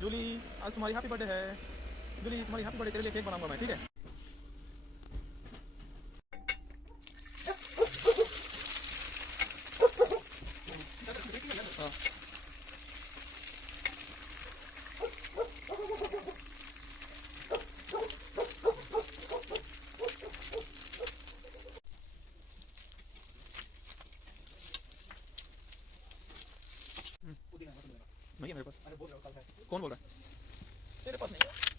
जूली, आज तुम्हारी happy birthday है। जूली, तुम्हारी हैप्पी बर्थडे, तेरे लिए केक बनाऊंगा मैं, ठीक है? हाँ। नहीं है मेरे पास। कौन बोल रहा है? तेरे पास नहीं है।